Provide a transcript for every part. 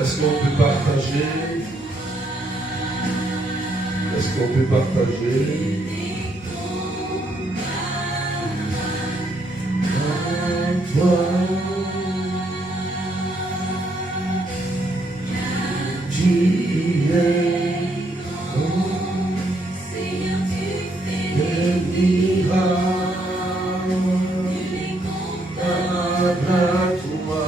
Est-ce qu'on peut partager? Est-ce qu'on peut partager? Toi, tu es grand, Seigneur, tu fais des miracles. Tu es grand, là toi.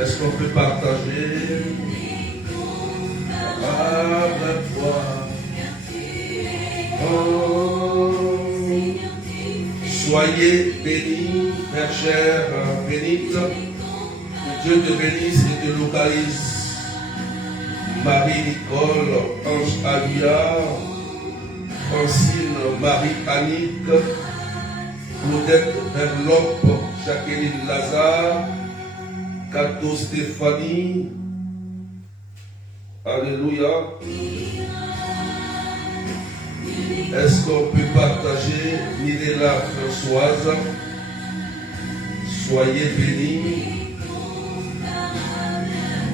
Est-ce qu'on peut partager? Toi. Oh, soyez bénis, frères chers, bénites. Que Dieu te bénisse et te localise. Marie-Nicole, Ange Alia, Francine, Marie-Annick, Claudette Verlope, Jacqueline Lazare, Cato Stéphanie. Alléluia. Est-ce qu'on peut partager Nidela Françoise? Soyez bénis.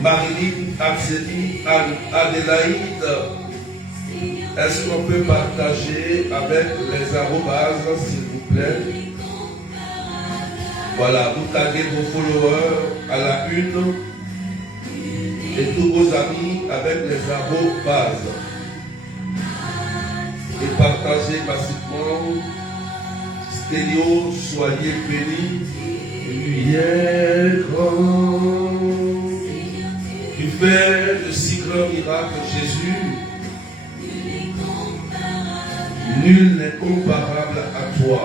Marie-Line, Axélie, Adélaïde, est-ce qu'on peut partager avec les arrobases, s'il vous plaît? Voilà, vous taguez vos followers à la une et tous vos amis avec les arrobases. Et partagez massivement. Stéléo, soyez bénis. Lui est grand. Tu fais de si grands miracles, Jésus. Nul n'est comparable à toi.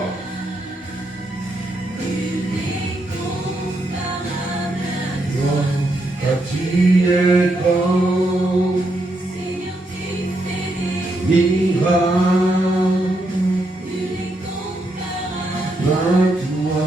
Car tu es grand, miracles à toi.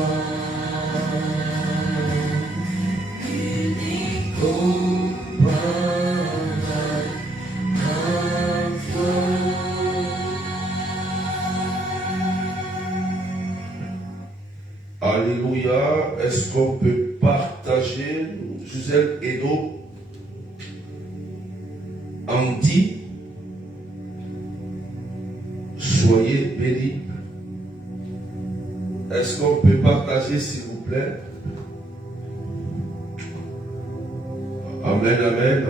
Alléluia. Est-ce qu'on peut partager Suzanne Edo Andy? Soyez bénis. Est-ce qu'on peut partager, s'il vous plaît? Amen, amen.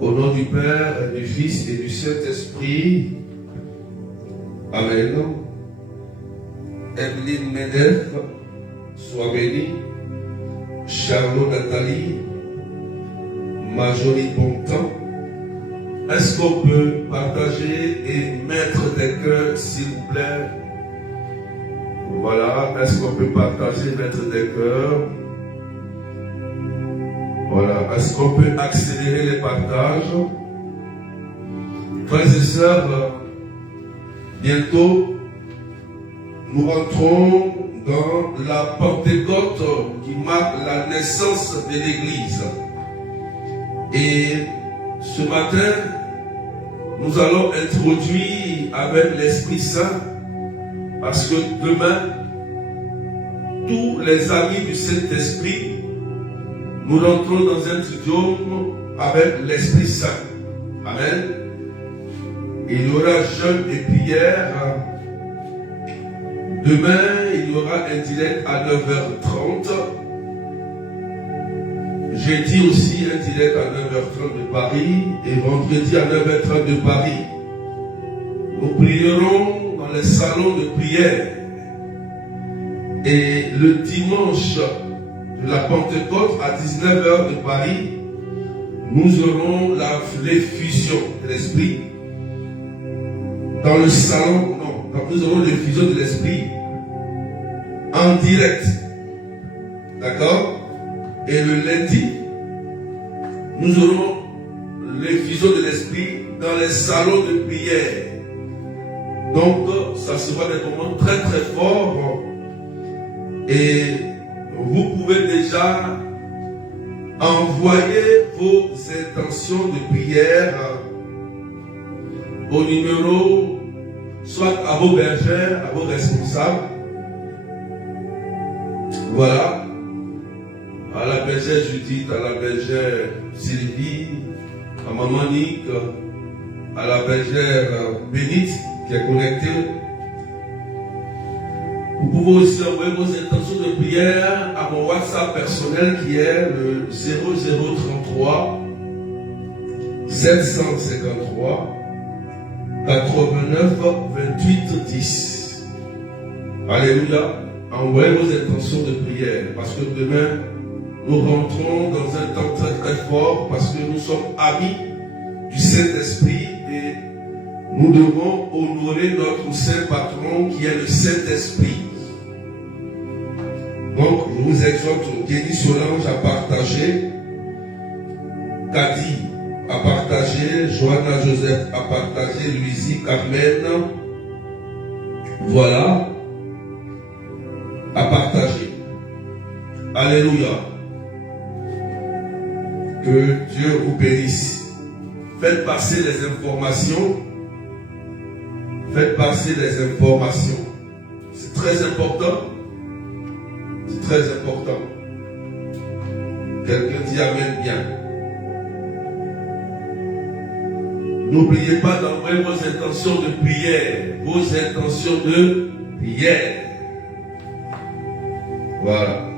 Au nom du Père, du Fils et du Saint-Esprit. Amen. Evelyne Menef, sois bénie. Charlotte Nathalie, Marjorie Bontemps. Est-ce qu'on peut partager et mettre des cœurs, s'il vous plaît? Voilà, est-ce qu'on peut partager, mettre des cœurs? Voilà, est-ce qu'on peut accélérer les partages? Frères et sœurs, bientôt, nous rentrons dans la Pentecôte qui marque la naissance de l'Église. Et ce matin, nous allons introduire avec l'Esprit Saint, parce que demain, tous les amis du Saint-Esprit, nous rentrons dans un tridium avec l'Esprit Saint. Amen. Il y aura jeûne et prière. Demain, il y aura un direct à 9h30. Jeudi aussi, un direct à 9h30 de Paris. Et vendredi à 9h30 de Paris. Nous prierons dans les salons de prière. Et le dimanche de la Pentecôte à 19h de Paris, nous aurons l'effusion de l'Esprit. Dans le salon, nous aurons l'effusion de l'Esprit en direct. D'accord? Et le lundi, nous aurons l'effusion de l'Esprit dans les salons de prière. Donc, ça sera des moments très très forts. Et vous pouvez déjà envoyer vos intentions de prière au numéro, soit à vos bergères, à vos responsables. Voilà. À la bergère Judith, à la bergère Sylvie, à Maman Nick, à la bergère Bénite qui est connectée. Vous pouvez aussi envoyer vos intentions de prière à mon WhatsApp personnel qui est le 0033 753 89 28 10. Alléluia. Envoyez vos intentions de prière parce que demain, nous rentrons dans un temps très très fort parce que nous sommes amis du Saint-Esprit et nous devons honorer notre Saint Patron qui est le Saint-Esprit. Donc, je vous exhorte, Kenny Solange à partager, Cathy à partager, Johanna Joseph à partager, Louisie, Carmen, voilà, à partager. Alléluia. Que Dieu vous bénisse. Faites passer les informations. Faites passer les informations. C'est très important. C'est très important. Quelqu'un dit Amen bien. N'oubliez pas d'envoyer vos intentions de prière. Vos intentions de prière. Voilà.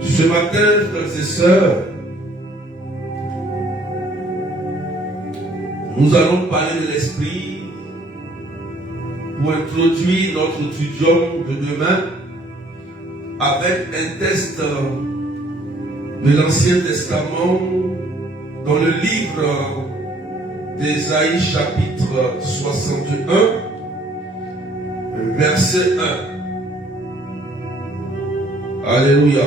Ce matin, frères et sœurs, nous allons parler de l'Esprit pour introduire notre étudiant de demain avec un texte de l'Ancien Testament dans le livre d'Ésaïe chapitre 61 verset 1. Alléluia.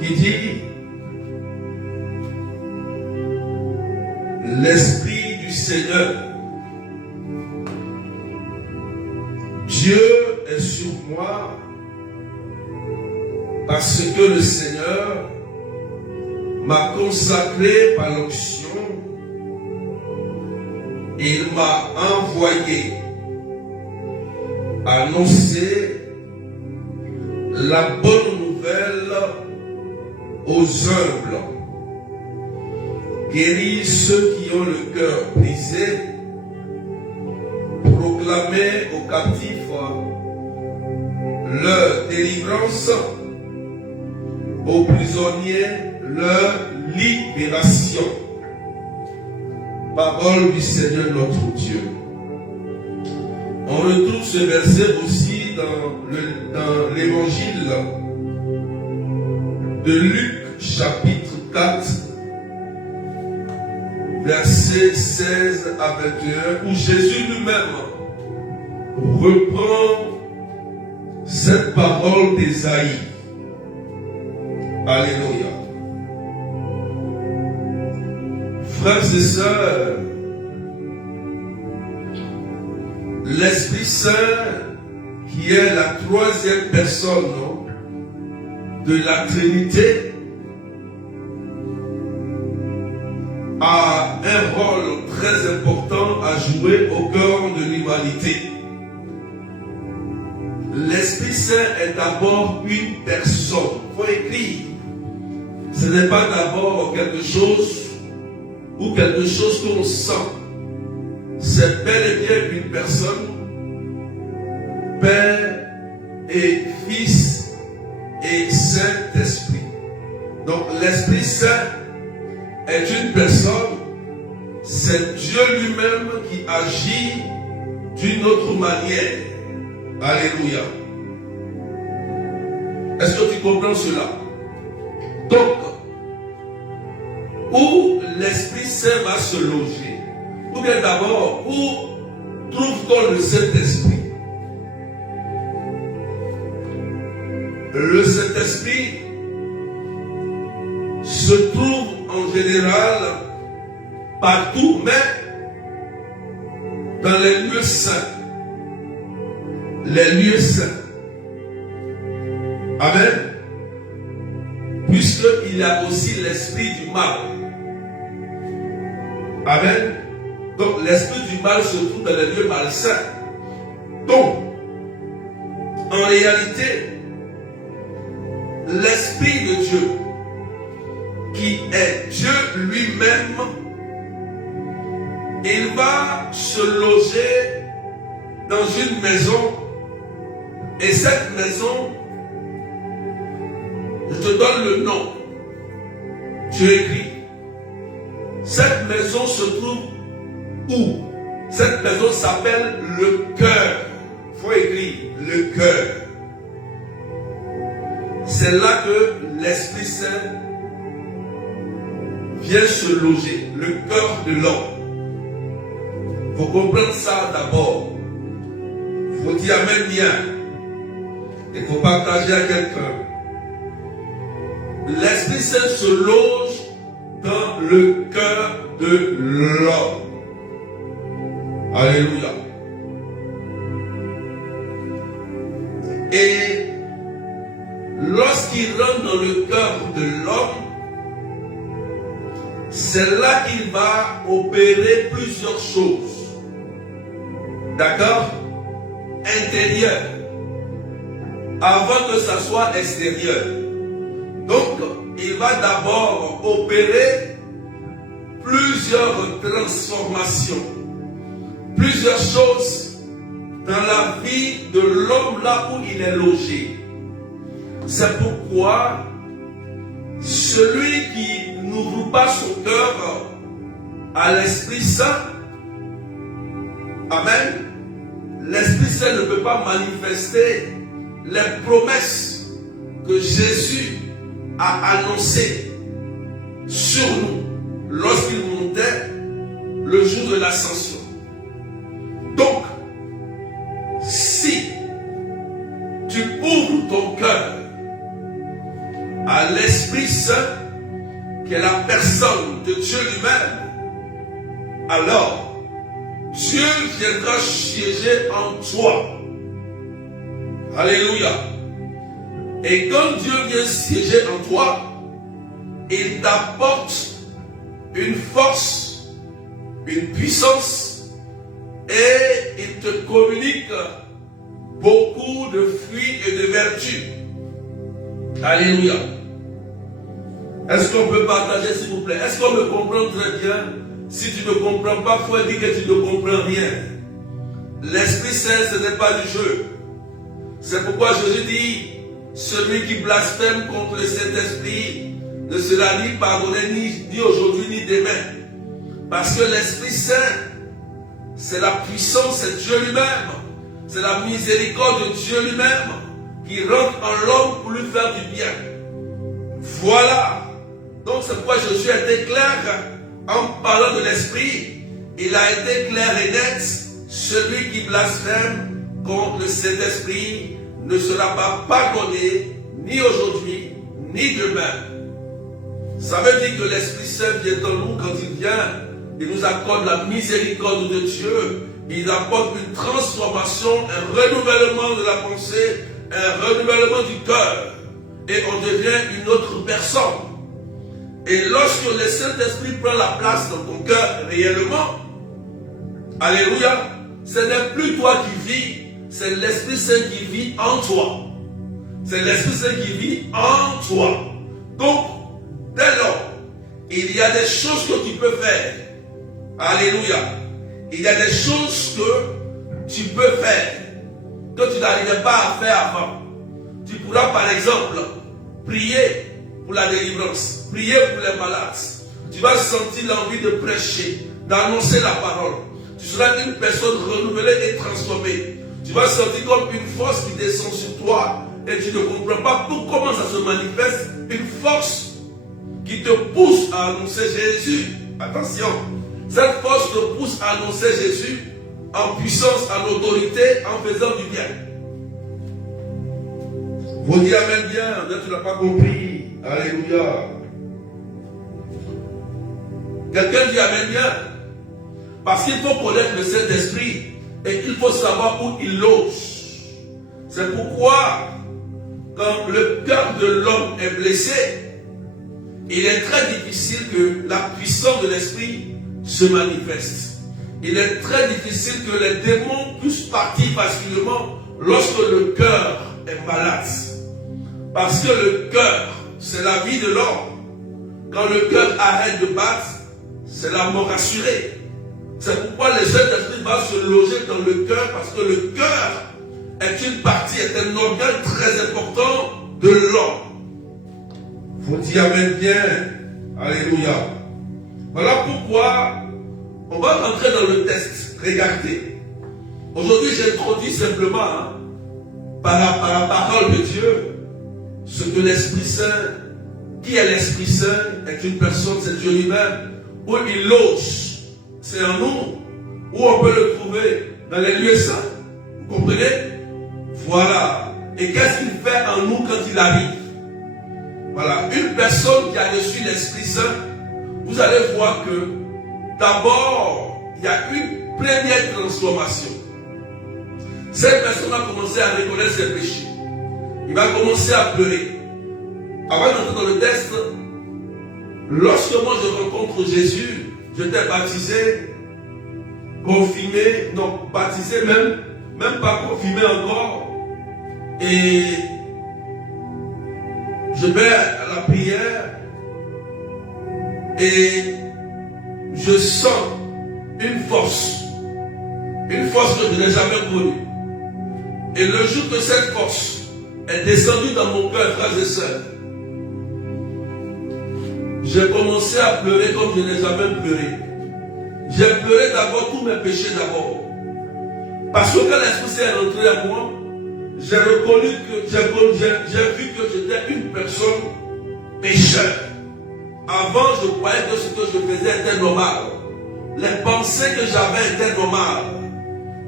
Qui dit l'Esprit du Seigneur, Dieu est sur moi parce que le Seigneur m'a consacré par l'onction et il m'a envoyé annoncer la bonne nouvelle aux humbles, guérir ceux qui ont le cœur brisé, proclamer aux captifs leur délivrance, aux prisonniers leur libération. Parole du Seigneur notre Dieu. On retrouve ce verset aussi dans l'évangile de Luc, chapitre 4, versets 16 à 21, où Jésus lui-même reprend cette parole d'Ésaïe. Alléluia. Frères et sœurs, l'Esprit Saint, qui est la troisième personne de la Trinité, a un rôle très important à jouer au cœur de l'humanité. L'Esprit Saint est d'abord une personne. Il faut écrire. Ce n'est pas d'abord quelque chose ou quelque chose qu'on sent. C'est bel et bien une personne, Père et Fils et Saint-Esprit. Donc l'Esprit Saint est une personne, c'est Dieu lui-même qui agit d'une autre manière. Alléluia. Est-ce que tu comprends cela? Donc, où l'Esprit Saint va se loger? Ou bien d'abord, où trouve-t-on le Saint-Esprit? Le Saint-Esprit se trouve en général partout, mais dans les lieux saints. Les lieux saints. Amen. Puisqu'il y a aussi l'esprit du mal. Amen. Donc l'esprit du mal se trouve dans les lieux malsains. Donc, en réalité, l'Esprit de Dieu, qui est Dieu lui-même, il va se loger dans une maison. Et cette maison, je te donne le nom. Tu écris. Cette maison se trouve où? Cette maison s'appelle le cœur. Il faut écrire le cœur. C'est là que l'Esprit Saint vient se loger, le cœur de l'homme. Il faut comprendre ça d'abord. Il faut dire Amen bien. Il faut partager à quelqu'un. L'Esprit Saint se loge dans le cœur de l'homme. Alléluia. Et lorsqu'il rentre dans le cœur de l'homme, c'est là qu'il va opérer plusieurs choses. D'accord? Intérieures. Avant que ça soit extérieur. Donc, il va d'abord opérer plusieurs transformations, plusieurs choses dans la vie de l'homme là où il est logé. C'est pourquoi celui qui n'ouvre pas son cœur à l'Esprit Saint, amen, l'Esprit Saint ne peut pas manifester les promesses que Jésus a annoncées sur nous lorsqu'il montait le jour de l'ascension. Donc, si tu ouvres ton cœur à l'Esprit Saint, qui est la personne de Dieu lui-même, alors Dieu viendra siéger en toi. Alléluia. Et quand Dieu vient siéger en toi, il t'apporte une force, une puissance, et il te communique beaucoup de fruits et de vertus. Alléluia. Est-ce qu'on peut partager, s'il vous plaît? Est-ce qu'on me comprend très bien? Si tu ne comprends pas, il faut dire que tu ne comprends rien. L'Esprit Saint, ce n'est pas du jeu. C'est pourquoi Jésus dit, celui qui blasphème contre le Saint-Esprit ne sera ni pardonné ni aujourd'hui ni demain. Parce que l'Esprit Saint, c'est la puissance, c'est Dieu lui-même C'est la miséricorde de Dieu lui-même qui rentre en l'homme pour lui faire du bien. Voilà. Donc c'est pourquoi Jésus a été clair en parlant de l'Esprit. Il a été clair et net. Celui qui blasphème contre le Saint-Esprit ne sera pas pardonné ni aujourd'hui ni demain. Ça veut dire que l'Esprit Saint vient en nous quand il vient. Il nous accorde la miséricorde de Dieu. Il apporte une transformation, un renouvellement de la pensée, un renouvellement du cœur. Et on devient une autre personne. Et lorsque le Saint-Esprit prend la place dans ton cœur réellement, alléluia, ce n'est plus toi qui vis, c'est l'Esprit Saint qui vit en toi. C'est l'Esprit Saint qui vit en toi. Donc, dès lors, il y a des choses que tu peux faire. Alléluia. Il y a des choses que tu peux faire, que tu n'arrivais pas à faire avant. Tu pourras par exemple prier pour la délivrance, prier pour les malades. Tu vas sentir l'envie de prêcher, d'annoncer la parole. Tu seras une personne renouvelée et transformée. Tu vas sentir comme une force qui descend sur toi et tu ne comprends pas comment ça se manifeste. Une force qui te pousse à annoncer Jésus. Attention, cette force te pousse à annoncer Jésus en puissance, en autorité, en faisant du bien. Vous dites Amen bien, tu n'as pas compris. Alléluia. Quelqu'un dit Amen bien. Parce qu'il faut connaître le Saint-Esprit et il faut savoir où il loge. C'est pourquoi, quand le cœur de l'homme est blessé, il est très difficile que la puissance de l'Esprit se manifeste. Il est très difficile que les démons puissent partir facilement lorsque le cœur est malade. Parce que le cœur, c'est la vie de l'homme. Quand le cœur arrête de battre, c'est la mort assurée. C'est pourquoi le Saint-Esprit va se loger dans le cœur, parce que le cœur est une partie, est un organe très important de l'homme. Faut dire Amen bien. Alléluia. Voilà pourquoi on va rentrer dans le test. Regardez. Aujourd'hui, j'introduis simplement par la parole de Dieu ce que l'Esprit Saint, qui est l'Esprit Saint, est une personne, c'est Dieu lui-même, où il loge. C'est en nous, où on peut le trouver dans les lieux saints. Vous comprenez? Voilà. Et qu'est-ce qu'il fait en nous quand il arrive? Voilà. Une personne qui a reçu l'Esprit Saint, vous allez voir que d'abord, il y a une première transformation. Cette personne va commencer à reconnaître ses péchés. Il va commencer à pleurer. Avant d'entrer dans le test, lorsque moi je rencontre Jésus, je t'ai baptisé, confirmé, non, baptisé même pas confirmé encore. Et je vais à la prière et je sens une force que je n'ai jamais connue. Et le jour que cette force est descendue dans mon cœur, frères et sœurs, j'ai commencé à pleurer comme je n'ai jamais pleuré. J'ai pleuré d'abord tous mes péchés d'abord. Parce que quand l'Esprit Saint est rentré à moi, j'ai reconnu que j'ai vu que j'étais une personne pécheur. Avant, je croyais que ce que je faisais était normal. Les pensées que j'avais étaient normales.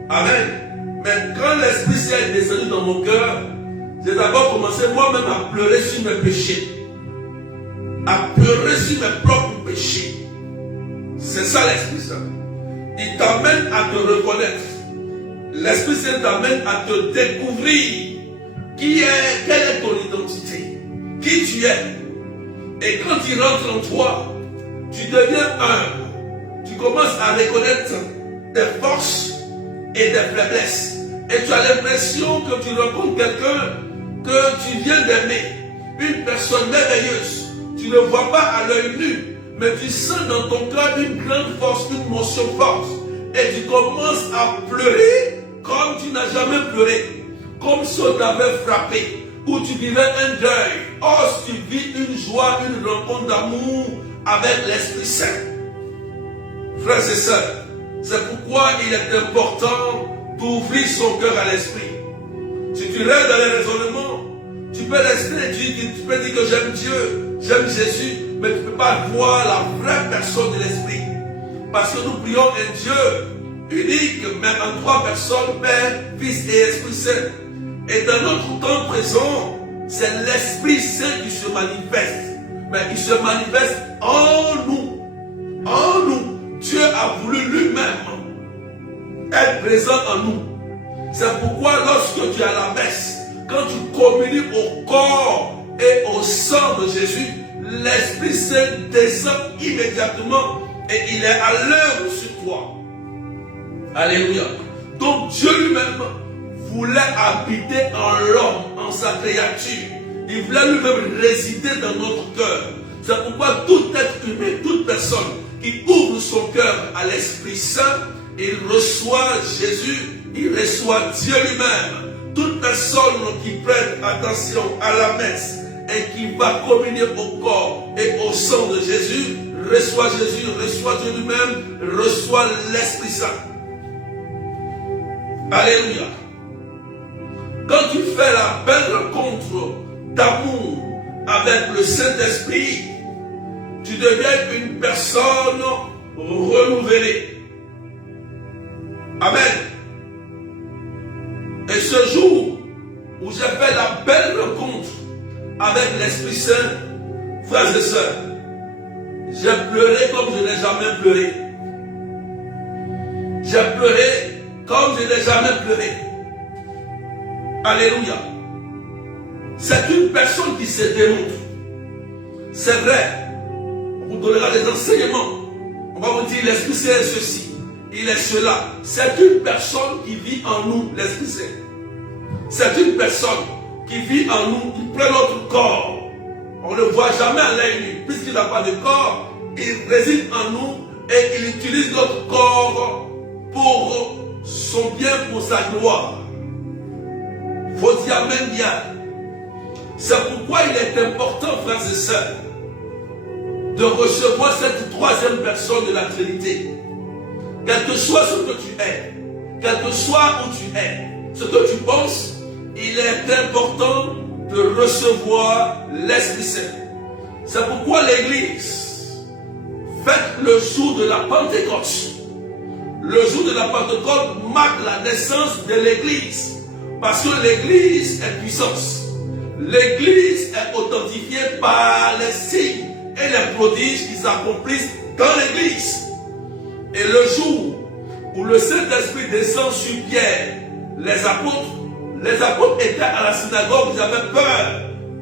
Amen. Mais quand l'Esprit Saint est descendu dans mon cœur, j'ai d'abord commencé moi-même à pleurer sur mes péchés. À pleurer sur mes propres péchés. C'est ça l'Esprit Saint. Il t'amène à te reconnaître. L'Esprit Saint t'amène à te découvrir quelle est ton identité, qui tu es. Et quand il rentre en toi, tu deviens humble. Tu commences à reconnaître tes forces et tes faiblesses. Et tu as l'impression que tu rencontres quelqu'un que tu viens d'aimer, une personne merveilleuse. Tu ne vois pas à l'œil nu, mais tu sens dans ton cœur une grande force, une motion forte. Et tu commences à pleurer comme tu n'as jamais pleuré, comme si on t'avait frappé, ou tu vivais un deuil. Or, tu vis une joie, une rencontre d'amour avec l'Esprit Saint. Frères et sœurs, c'est pourquoi il est important d'ouvrir relie son cœur à l'esprit. Si tu restes dans les raisonnements, tu peux rester, tu peux dire que j'aime Dieu, j'aime Jésus, mais tu ne peux pas voir la vraie personne de l'esprit. Parce que nous prions un Dieu unique, mais en 3 personnes, Père, Fils et Esprit Saint. Et dans notre temps présent, c'est l'Esprit Saint qui se manifeste. Mais il se manifeste en nous. En nous. Dieu a voulu lui-même être présent en nous. C'est pourquoi lorsque tu es à la messe, quand tu communies au corps et au sang de Jésus, l'Esprit Saint descend immédiatement et il est à l'œuvre sur toi. Alléluia. Donc Dieu lui-même voulait habiter en l'homme, en sa créature. Il voulait lui-même résider dans notre cœur. C'est pourquoi tout être humain, toute personne qui ouvre son cœur à l'Esprit Saint, il reçoit Jésus, il reçoit Dieu lui-même. Toute personne qui prête attention à la messe et qui va communier au corps et au sang de Jésus, reçoit Jésus, reçoit Dieu lui-même, reçoit l'Esprit Saint. Alléluia. Quand tu fais la belle rencontre d'amour avec le Saint-Esprit, tu deviens une personne renouvelée. Amen. Et ce jour où j'ai fait la belle rencontre avec l'Esprit Saint, frères et sœurs, j'ai pleuré comme je n'ai jamais pleuré. J'ai pleuré comme je n'ai jamais pleuré. Alléluia. C'est une personne qui se démontre. C'est vrai. On vous donnera des enseignements. On va vous dire l'Esprit Saint est ceci. Il est cela. C'est une personne qui vit en nous, l'Esprit Saint. C'est une personne qui vit en nous, qui prend notre corps. On ne le voit jamais à l'œil nu. Puisqu'il n'a pas de corps, il réside en nous et il utilise notre corps pour son bien, pour sa gloire. Il faut dire Amen bien. C'est pourquoi il est important, frères et sœurs, de recevoir cette troisième personne de la Trinité. Quel que soit ce que tu es, quel que soit où tu es, ce que tu penses, il est important de recevoir l'Esprit Saint. C'est pourquoi l'Église fête le jour de la Pentecôte. Le jour de la Pentecôte marque la naissance de l'Église. Parce que l'Église est puissance. L'Église est authentifiée par les signes et les prodiges qui s'accomplissent dans l'Église. Et le jour où le Saint-Esprit descend sur Pierre, les apôtres étaient à la synagogue, ils avaient peur.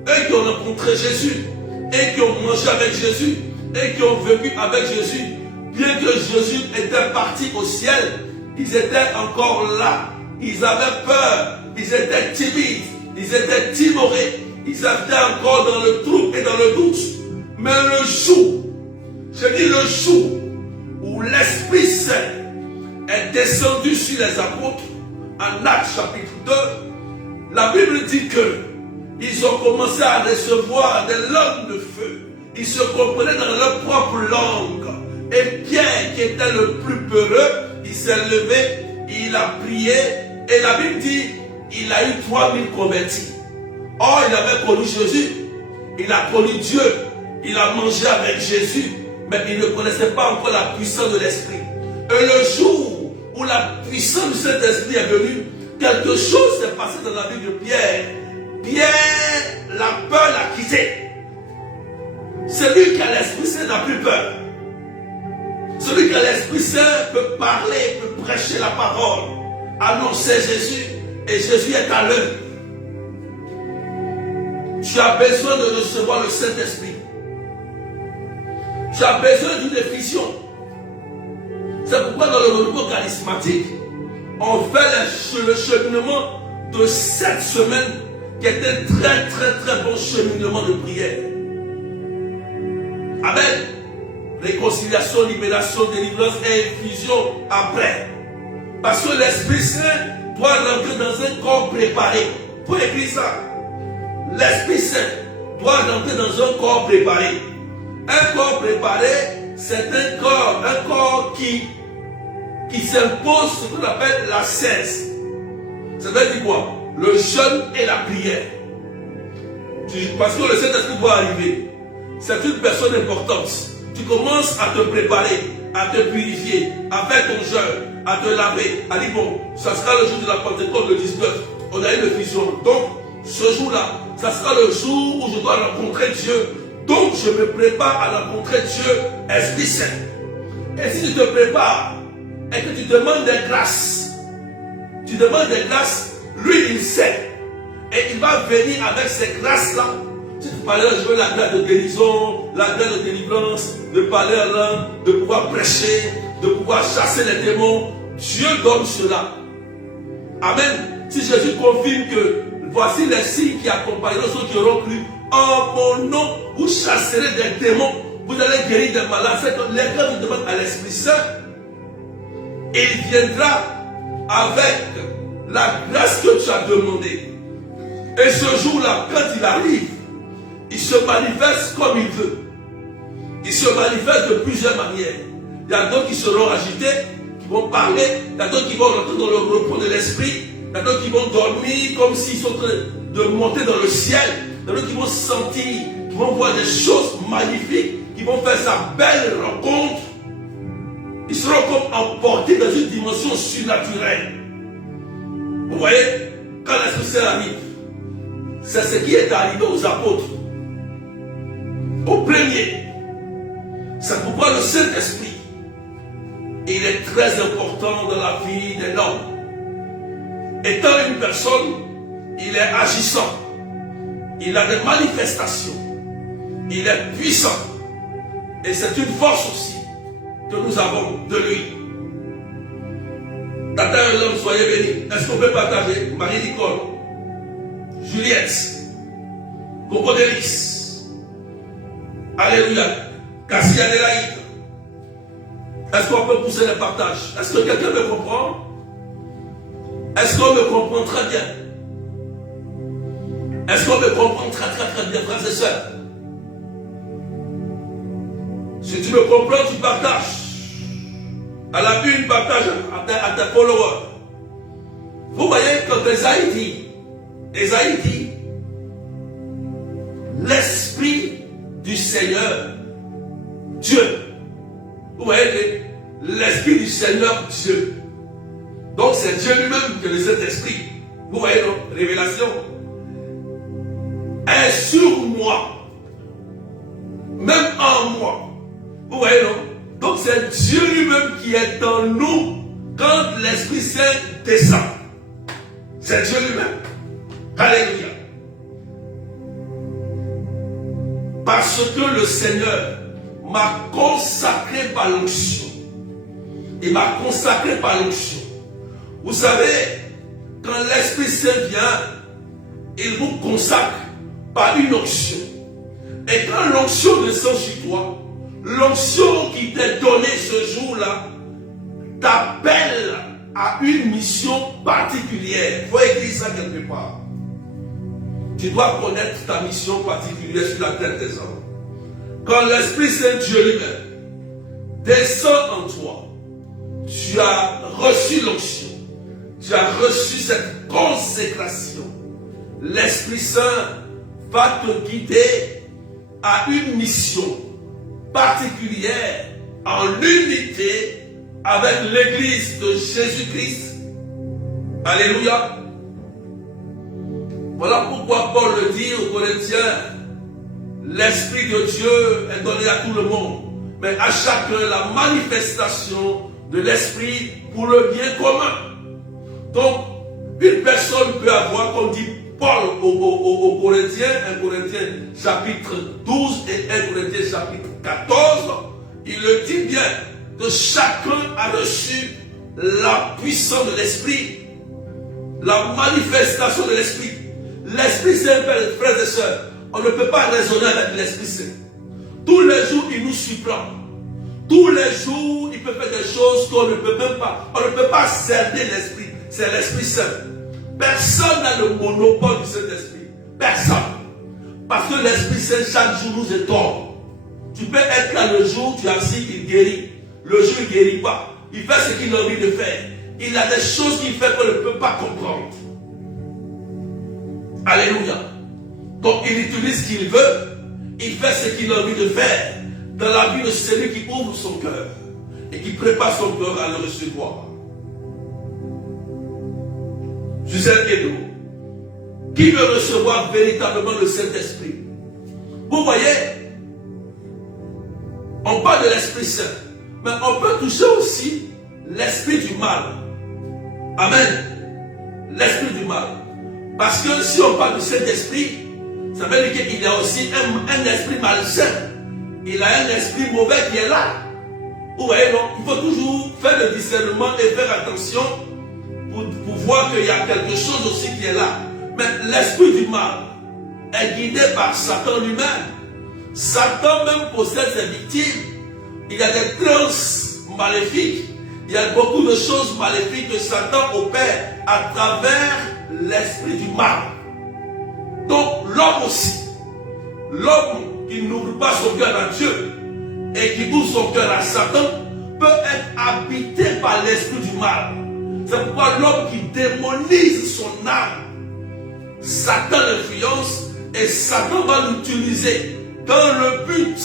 Eux qui ont rencontré Jésus, et qui ont mangé avec Jésus, et qui ont vécu avec Jésus, bien que Jésus était parti au ciel, ils étaient encore là. Ils avaient peur, ils étaient timides, ils étaient timorés, ils étaient encore dans le trouble et dans le doute. Mais le jour, je dis le jour, où l'Esprit Saint est descendu sur les apôtres, en Actes chapitre 2, la Bible dit que ils ont commencé à recevoir des langues de feu. Ils se comprenaient dans leur propre langue. Et Pierre, qui était le plus peureux, il s'est levé, il a prié, et la Bible dit, il a eu 3000 convertis. Or, il avait connu Jésus, il a connu Dieu, il a mangé avec Jésus, mais il ne connaissait pas encore la puissance de l'Esprit. Et le jour où la puissance du Saint-Esprit est venue, quelque chose s'est passé dans la vie de Pierre. Pierre, la peur l'a quitté. Celui qui a l'Esprit Saint n'a plus peur. Celui qui a l'Esprit Saint peut parler, peut prêcher la parole, annoncer Jésus, et Jésus est à l'œuvre. Tu as besoin de recevoir le Saint-Esprit. Tu as besoin d'une effusion. C'est pourquoi dans le renouveau charismatique, on fait le cheminement de 7 semaines qui est un très très bon cheminement de prière. Amen. Réconciliation, libération, délivrance et effusion après. Parce que l'Esprit Saint doit rentrer dans un corps préparé. Il faut écrire ça. L'Esprit Saint doit rentrer dans un corps préparé. Un corps préparé, c'est un corps qui s'impose ce qu'on appelle l'ascèse. Ça veut dire quoi? Le jeûne et la prière. Parce que le Saint-Esprit doit arriver. C'est une personne importante. Tu commences à te préparer, à te purifier, à faire ton jeûne, à te laver, à dire bon, ça sera le jour de la Pentecôte, le 19. On a une fusion. Donc, ce jour-là, ça sera le jour où je dois rencontrer Dieu. Donc, je me prépare à rencontrer Dieu, Esprit Saint. Et si tu te prépares et que tu demandes des grâces, lui, il sait. Et il va venir avec ces grâces-là. Si tu parlais, je veux la grâce de guérison, la grâce de délivrance, de parler en langue, de pouvoir prêcher, de pouvoir chasser les démons. Dieu donne cela. Amen. Si Jésus confirme que voici les signes qui accompagneront ceux qui auront cru, en mon nom, vous chasserez des démons, vous allez guérir des malades. C'est que les gars vous demandent à l'Esprit Saint, il viendra avec la grâce que tu as demandée. Et ce jour-là, quand il arrive, il se manifeste comme il veut. Il se manifeste de plusieurs manières. Il y a d'autres qui seront agités, qui vont parler. Il y a d'autres qui vont rentrer dans le repos de l'esprit. Il y a d'autres qui vont dormir comme s'ils sont en train de monter dans le ciel. Il y a d'autres qui vont sentir, qui vont voir des choses magnifiques, qui vont faire sa belle rencontre. Ils seront comme emportés dans une dimension surnaturelle. Vous voyez, quand l'Esprit Saint arrive, c'est ce qui est arrivé aux apôtres. Au premier, c'est pourquoi le Saint-Esprit, il est très important dans la vie d'un homme. Étant une personne, il est agissant. Il a des manifestations. Il est puissant. Et c'est une force aussi que nous avons de lui. Tata et l'homme, soyez bénis. Est-ce qu'on peut partager? Marie-Nicole, Juliette, Coco Delis, alléluia, Cassie Adélaïde. Est-ce qu'on peut pousser les partages? Est-ce que quelqu'un me comprend? Est-ce qu'on me comprend très bien? Est-ce qu'on me comprend très bien, frères et sœurs? Si tu me comprends, tu partages. À la une, partage à tes followers. Vous voyez, quand Esaïe dit, l'Esprit du Seigneur, Dieu. Vous voyez, l'Esprit du Seigneur, Dieu. Donc c'est Dieu lui-même qui est le Saint-Esprit. Vous voyez, non? Révélation. Est sur moi. Même en moi. Vous voyez, non? Donc c'est Dieu lui-même qui est dans nous quand l'Esprit Saint descend. C'est Dieu lui-même. Alléluia. Parce que le Seigneur m'a consacré par l'onction. Il m'a consacré par l'onction. Vous savez, quand l'Esprit Saint vient, il vous consacre par une onction. Et quand l'onction descend sur toi, l'onction qui t'est donnée ce jour-là t'appelle à une mission particulière. Il faut écrire ça quelque part. Tu dois connaître ta mission particulière sur la terre des hommes. Quand l'Esprit Saint Dieu lui-même descend en toi, tu as reçu l'onction. Tu as reçu cette consécration. L'Esprit Saint va te guider à une mission particulière en unité avec l'Église de Jésus-Christ. Alléluia. Voilà pourquoi Paul le dit aux Corinthiens, l'Esprit de Dieu est donné à tout le monde, mais à chacun la manifestation de l'Esprit pour le bien commun. Donc, une personne peut avoir, comme dit Paul aux Corinthiens, 1 Corinthiens chapitre 12 et 1 Corinthiens chapitre 14, il le dit bien, que chacun a reçu la puissance de l'Esprit, la manifestation de l'Esprit. L'Esprit Saint, frères et sœurs, on ne peut pas raisonner avec l'Esprit Saint. Tous les jours, il nous surprend. Tous les jours, il peut faire des choses qu'on ne peut même pas. On ne peut pas cerner l'Esprit. C'est l'Esprit Saint. Personne n'a le monopole du Saint-Esprit. Personne. Parce que l'Esprit Saint, chaque jour, nous étonne. Tu peux être là le jour, tu as assis, il guérit. Le jour, il ne guérit pas. Il fait ce qu'il a envie de faire. Il a des choses qu'il fait qu'on ne peut pas comprendre. Alléluia. Donc il utilise ce qu'il veut, il fait ce qu'il a envie de faire dans la vie de celui qui ouvre son cœur et qui prépare son cœur à le recevoir. Gisèle Guédou, qui veut recevoir véritablement le Saint-Esprit? Vous voyez, on parle de l'Esprit Saint, mais on peut toucher aussi l'esprit du mal. Amen. L'esprit du mal. Parce que si on parle du Saint-Esprit, ça veut dire qu'il y a aussi un esprit malsain. Il a un esprit mauvais qui est là. Vous voyez, non? Il faut toujours faire le discernement et faire attention pour voir qu'il y a quelque chose aussi qui est là. Mais l'esprit du mal est guidé par Satan lui-même. Satan même possède ses victimes. Il y a des trans maléfiques. Il y a beaucoup de choses maléfiques que Satan opère à travers l'esprit du mal. Donc l'homme aussi, l'homme qui n'ouvre pas son cœur à Dieu et qui ouvre son cœur à Satan peut être habité par l'esprit du mal. C'est pourquoi l'homme qui démonise son âme, Satan l'influence et Satan va l'utiliser dans le but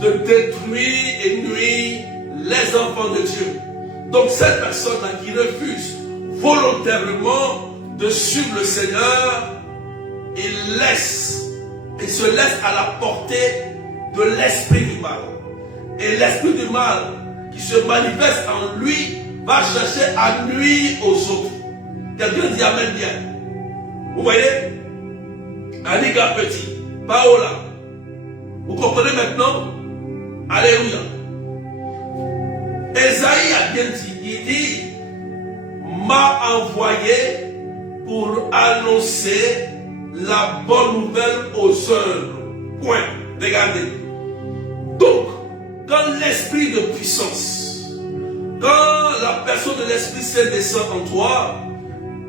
de détruire et nuire les enfants de Dieu. Donc cette personne-là qui refuse volontairement de suivre le Seigneur, il se laisse à la portée de l'esprit du mal. Et l'esprit du mal qui se manifeste en lui va chercher à nuire aux autres. Quelqu'un dit Amen bien. Vous voyez? Annika Petit, Paola. Vous comprenez maintenant? Alléluia. Esaïe a bien dit, il dit, m'a envoyé pour annoncer la bonne nouvelle aux œuvres. Point. Regardez. Donc, quand l'esprit de puissance, quand la personne de l'Esprit Saint descend en toi,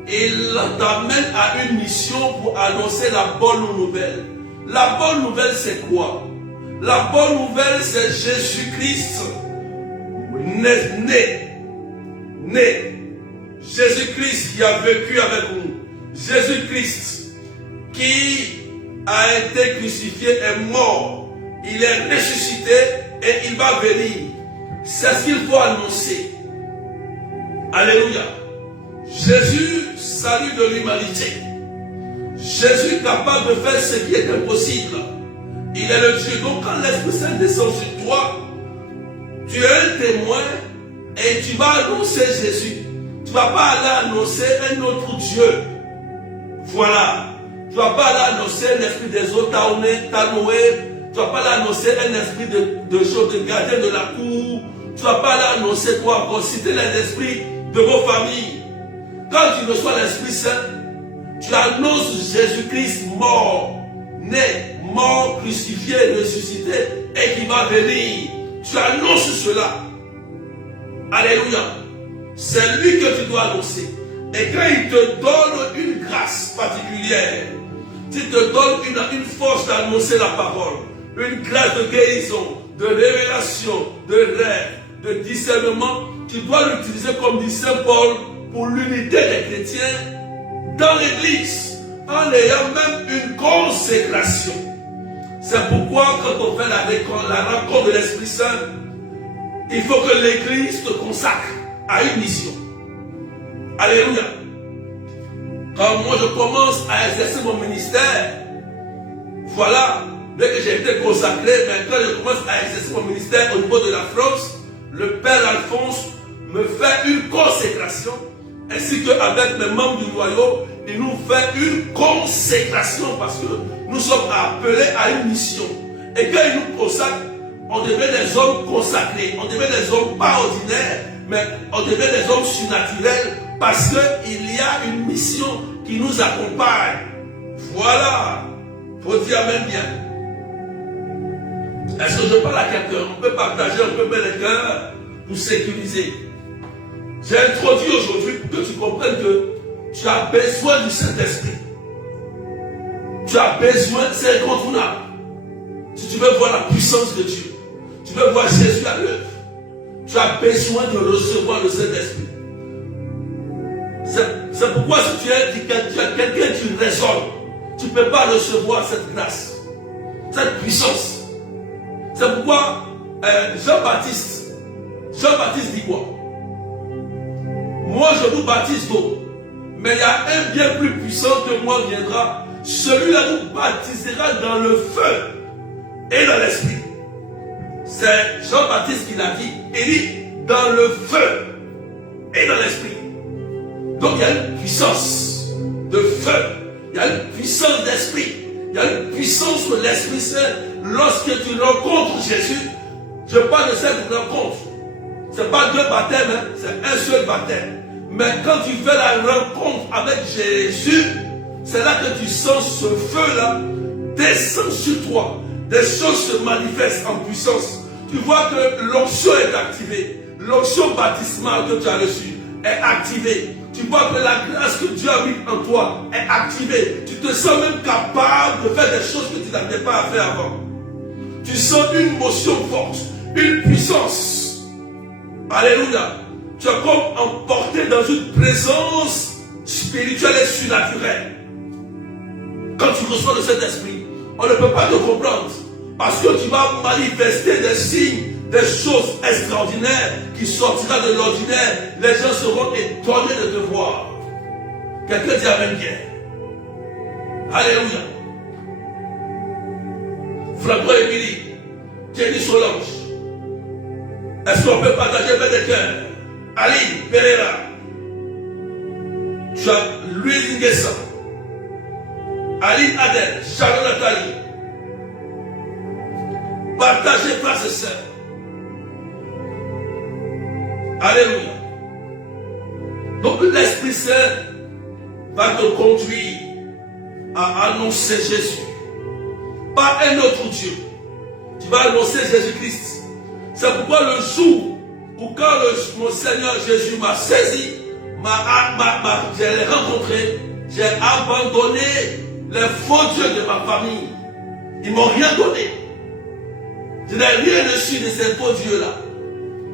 il t'amène à une mission pour annoncer la bonne nouvelle. La bonne nouvelle, c'est quoi? La bonne nouvelle, c'est Jésus-Christ né. Jésus-Christ qui a vécu avec nous. Jésus-Christ qui a été crucifié et mort. Il est ressuscité et il va venir. C'est ce qu'il faut annoncer. Alléluia. Jésus, salut de l'humanité. Jésus capable de faire ce qui est impossible. Il est le Dieu. Donc quand l'Esprit Saint descend sur toi, tu es un témoin et tu vas annoncer Jésus. Tu ne vas pas aller annoncer un autre Dieu. Voilà. Tu ne vas pas aller annoncer l'esprit des autres Tanoé. Tu ne vas pas aller annoncer un esprit de choses, de gardien de la cour. Tu ne vas pas aller annoncer quoi encore, citer les esprits de vos familles. Quand tu reçois l'Esprit Saint, tu annonces Jésus-Christ mort, né, mort, crucifié, ressuscité et qui va venir. Tu annonces cela. Alléluia. C'est lui que tu dois annoncer. Et quand il te donne une grâce particulière, il te donne une force d'annoncer la parole, une grâce de guérison, de révélation, de rêve, de discernement, tu dois l'utiliser comme dit Saint Paul pour l'unité des chrétiens dans l'église, en ayant même une consécration. C'est pourquoi quand on fait la rencontre de l'Esprit Saint, il faut que l'église te consacre à une mission. Alléluia. Quand moi je commence à exercer mon ministère, voilà, dès que j'ai été consacré, maintenant je commence à exercer mon ministère au niveau de la France, le Père Alphonse me fait une consécration, ainsi qu'avec mes membres du noyau, il nous fait une consécration parce que nous sommes appelés à une mission. Et quand il nous consacre, on devient des hommes consacrés, on devient des hommes pas ordinaires, mais on devient des hommes surnaturels parce qu'il y a une mission qui nous accompagne. Voilà. Il faut dire Amen bien. Est-ce que je parle à quelqu'un? On peut partager un peu les cœurs pour sécuriser. J'ai introduit aujourd'hui pour que tu comprennes que tu as besoin du Saint-Esprit. Tu as besoin, c'est incontournable. Si tu veux voir la puissance de Dieu, tu veux voir Jésus à l'œuvre, tu as besoin de recevoir le Saint-Esprit. C'est pourquoi si tu as quelqu'un qui raisonne, tu tu ne peux pas recevoir cette grâce, cette puissance. C'est pourquoi Jean-Baptiste dit quoi? Moi je vous baptise d'eau, mais il y a un bien plus puissant que moi viendra. Celui-là vous baptisera dans le feu et dans l'esprit. C'est Jean-Baptiste qui l'a dit. Il dit dans le feu et dans l'esprit. Donc il y a une puissance de feu, il y a une puissance d'esprit, il y a une puissance de l'Esprit Saint. Lorsque tu rencontres Jésus, je parle de cette rencontre. Ce n'est pas deux baptêmes, hein, c'est un seul baptême. Mais quand tu fais la rencontre avec Jésus, c'est là que tu sens ce feu-là descendre sur toi. Des choses se manifestent en puissance. Tu vois que l'onction est activée. L'onction baptismale que tu as reçue est activée. Tu vois que la grâce que Dieu a mise en toi est activée. Tu te sens même capable de faire des choses que tu n'avais pas à faire avant. Tu sens une motion forte, une puissance. Alléluia. Tu es comme emporté dans une présence spirituelle et surnaturelle. Quand tu reçois de cet esprit, on ne peut pas te comprendre. Parce que tu vas manifester des signes, des choses extraordinaires qui sortiront de l'ordinaire. Les gens seront étonnés de te voir. Quelqu'un dit amen bien. Alléluia. Franco Émilie, Jenny Solange. Est-ce qu'on peut partager avec des cœurs? Aline Pereira. Tu as Louise Nguessan. Aline Adèle, Sharon Nathalie. Partagez, frères et sœurs. Alléluia. Donc l'Esprit Saint va te conduire à annoncer Jésus. Pas un autre Dieu. Tu vas annoncer Jésus-Christ. C'est pourquoi le jour où quand mon Seigneur Jésus m'a saisi, je l'ai rencontré, j'ai abandonné les faux dieux de ma famille. Ils ne m'ont rien donné. Je n'ai rien reçu de ces faux dieux-là.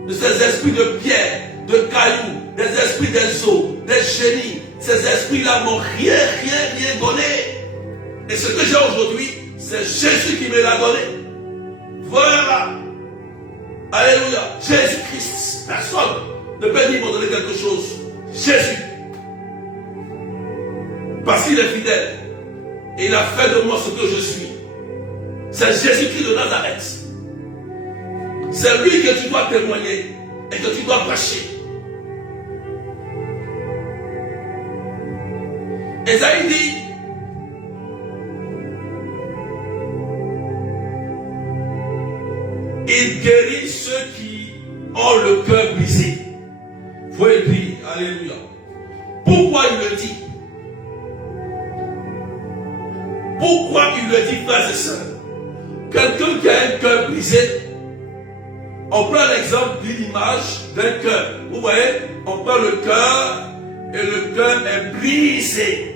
De ces esprits de pierre, de cailloux, des esprits des eaux, des génies. Ces esprits-là m'ont rien donné. Et ce que j'ai aujourd'hui, c'est Jésus qui me l'a donné. Voilà. Alléluia. Jésus-Christ. Personne ne peut dire m'en donner quelque chose. Jésus. Parce qu'il est fidèle. Et il a fait de moi ce que je suis. C'est Jésus-Christ de Nazareth. C'est lui que tu dois témoigner et que tu dois prêcher. Ésaïe dit, il guérit ceux qui ont le cœur brisé. Il faut écrire, alléluia. Pourquoi il le dit? Pourquoi il le dit, frères et sœurs? Quelqu'un qui a un cœur brisé, on prend l'exemple d'une image d'un cœur. Vous voyez, on prend le cœur et le cœur est brisé.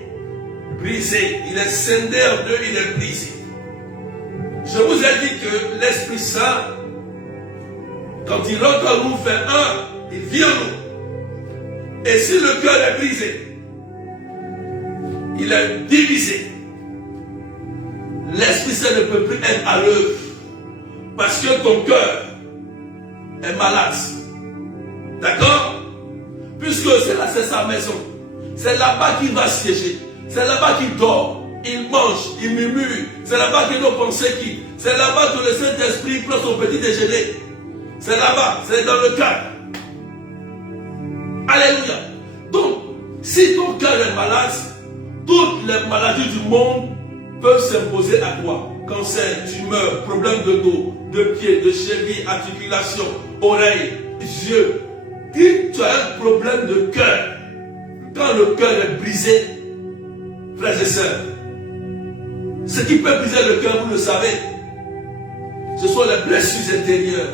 Brisé. Il est scindé en deux, il est brisé. Je vous ai dit que l'Esprit Saint, quand il rentre en nous, fait un, il vient en nous. Et si le cœur est brisé, il est divisé, l'Esprit Saint ne peut plus être à l'œuvre. Parce que ton cœur est malade. D'accord? Puisque c'est sa maison. C'est là-bas qu'il va siéger. C'est là-bas qu'il dort. Il mange, il murmure. C'est là-bas que nos pensées quittent. C'est là-bas que le Saint-Esprit prend son petit déjeuner. C'est là-bas, c'est dans le cœur. Alléluia. Donc, si ton cœur est malade, toutes les maladies du monde peuvent s'imposer à toi. Cancer, tumeur, problème de dos, de pied, de cheville, articulation, oreille, yeux. Si tu as un problème de cœur, quand le cœur est brisé, frères et sœurs, ce qui peut briser le cœur, vous le savez, ce sont les blessures intérieures,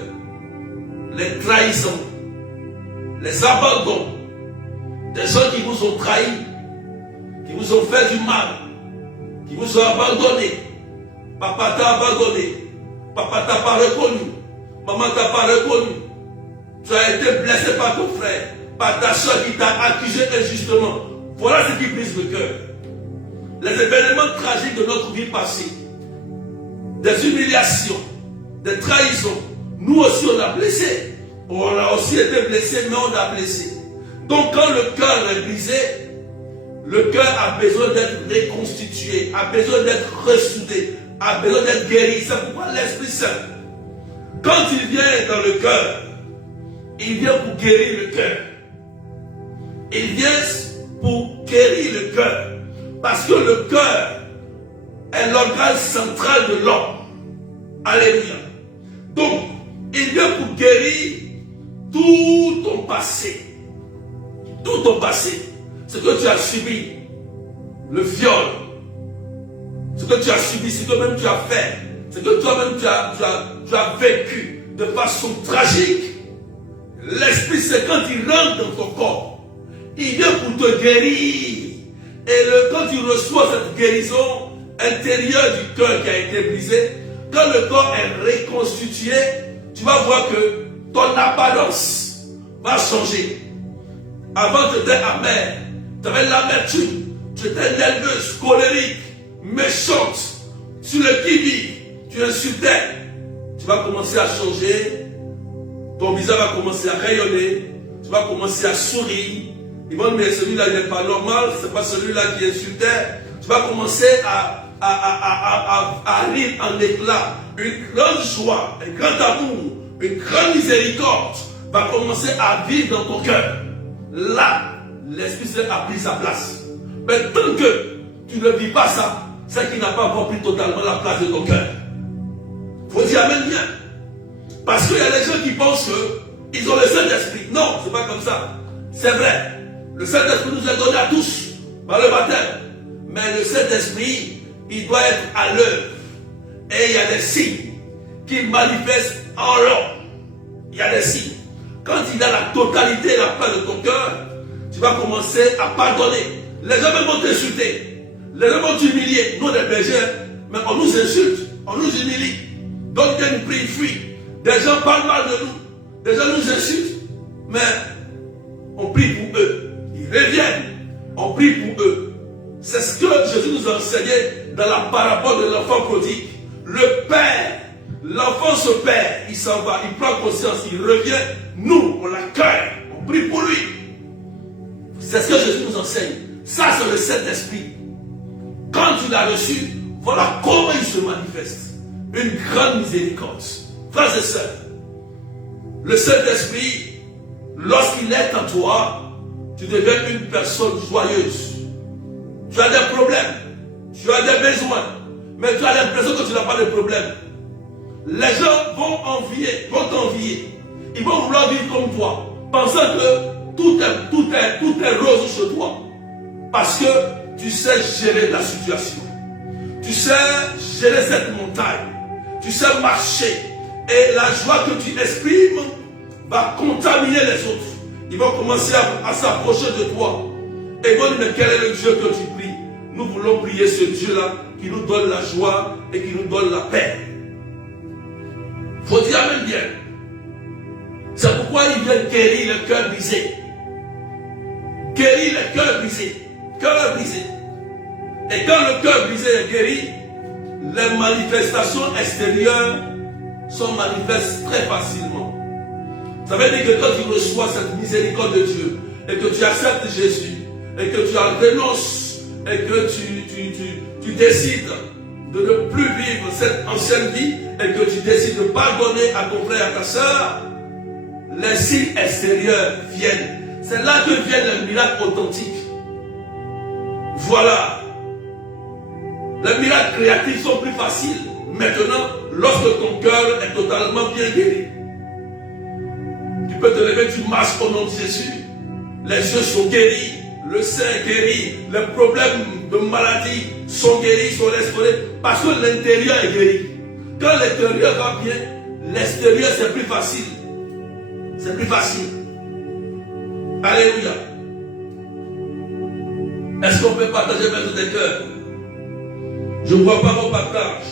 les trahisons, les abandons, des gens qui vous ont trahi, qui vous ont fait du mal, qui vous ont abandonné. Papa t'a abandonné, papa t'a pas reconnu, maman t'a pas reconnu. Tu as été blessé par ton frère, par ta soeur qui t'a accusé injustement. Voilà ce qui brise le cœur. les événements tragiques de notre vie passée, des humiliations, des trahisons, nous aussi on a blessé. On a aussi été blessé, mais on a blessé. Donc quand le cœur est brisé, le cœur a besoin d'être reconstitué, a besoin d'être ressoudé, a besoin d'être guéri. C'est pourquoi l'Esprit Saint, quand il vient dans le cœur, il vient pour guérir le cœur. Il vient pour guérir le cœur. Parce que le cœur est l'organe central de l'homme. Alléluia. Donc, il vient pour guérir tout ton passé. Tout ton passé. Ce que tu as subi. Le viol. Ce que tu as subi, ce que même tu as fait. Ce que toi-même tu as vécu de façon tragique. L'Esprit, c'est quand il rentre dans ton corps. Il vient pour te guérir. Et quand tu reçois cette guérison intérieure du cœur qui a été brisé, quand le corps est reconstitué, tu vas voir que ton apparence va changer. Avant, tu étais amer, tu avais l'amertume, tu étais nerveuse, colérique, méchante, sur le qui-vive, tu insultais. Tu vas commencer à changer, ton visage va commencer à rayonner, tu vas commencer à sourire. Ils vont dire, mais celui-là, il n'est pas normal, ce n'est pas celui-là qui insultait. Tu vas commencer à rire en éclat. Une grande joie, un grand amour, une grande miséricorde va commencer à vivre dans ton cœur. Là, l'Esprit Saint a pris sa place. Mais tant que tu ne vis pas ça, c'est qu'il n'a pas encore pris totalement la place de ton cœur. Il faut dire amen bien. Parce qu'il y a des gens qui pensent qu'ils ont le Saint-Esprit. Non, ce n'est pas comme ça. C'est vrai. Le Saint-Esprit nous est donné à tous par le baptême. Mais le Saint-Esprit, il doit être à l'œuvre. Et il y a des signes qu'il manifeste en l'homme. Il y a des signes. Quand il a la totalité et la place de ton cœur, tu vas commencer à pardonner. Les gens même vont t'insulter. Les gens vont t'humilier. Nous, les bergers, mais on nous insulte, on nous humilie. Donc, il y a une prie, fuit. Des gens parlent mal de nous. Des gens nous insultent. Mais on prie pour eux. Ils reviennent. On prie pour eux. C'est ce que Jésus nous a enseigné dans la parabole de l'enfant prodigue. Le Père, l'enfant se perd, il s'en va, il prend conscience, il revient. Nous, on l'accueille, on prie pour lui. C'est ce que Jésus nous enseigne. Ça, c'est le Saint-Esprit. Quand tu l'as reçu, voilà comment il se manifeste. Une grande miséricorde. Frères et sœurs, le Saint-Esprit, lorsqu'il est en toi, tu deviens une personne joyeuse. Tu as des problèmes, tu as des besoins, mais tu as l'impression que tu n'as pas de problème. Les gens vont t'envier. Ils vont vouloir vivre comme toi, pensant que tout est rose chez toi. Parce que tu sais gérer la situation. Tu sais gérer cette montagne. Tu sais marcher. Et la joie que tu exprimes va contaminer les autres. Ils vont commencer à s'approcher de toi. Et bon, mais quel est le Dieu que tu pries? Nous voulons prier ce Dieu-là qui nous donne la joie et qui nous donne la paix. Faut dire amen bien. C'est pourquoi il vient guérir le cœur brisé. Guérir le cœur brisé. Cœur brisé. Et quand le cœur brisé est guéri, les manifestations extérieures sont manifestes très facilement. Ça veut dire que quand tu reçois cette miséricorde de Dieu et que tu acceptes Jésus et que tu en renonces et que tu décides de ne plus vivre cette ancienne vie et que tu décides de pardonner à ton frère et à ta soeur, les signes extérieurs viennent. C'est là que viennent les miracles authentiques. Voilà. Les miracles créatifs sont plus faciles maintenant lorsque ton cœur est totalement bien guéri. Tu peux te lever, tu marches au nom de Jésus. Les yeux sont guéris, le sein est guéri, les problèmes de maladie sont guéris, sont restaurés, parce que l'intérieur est guéri. Quand l'intérieur va bien, l'extérieur c'est plus facile. C'est plus facile. Alléluia. Est-ce qu'on peut partager maintenant des cœurs? Je ne vois pas vos partages.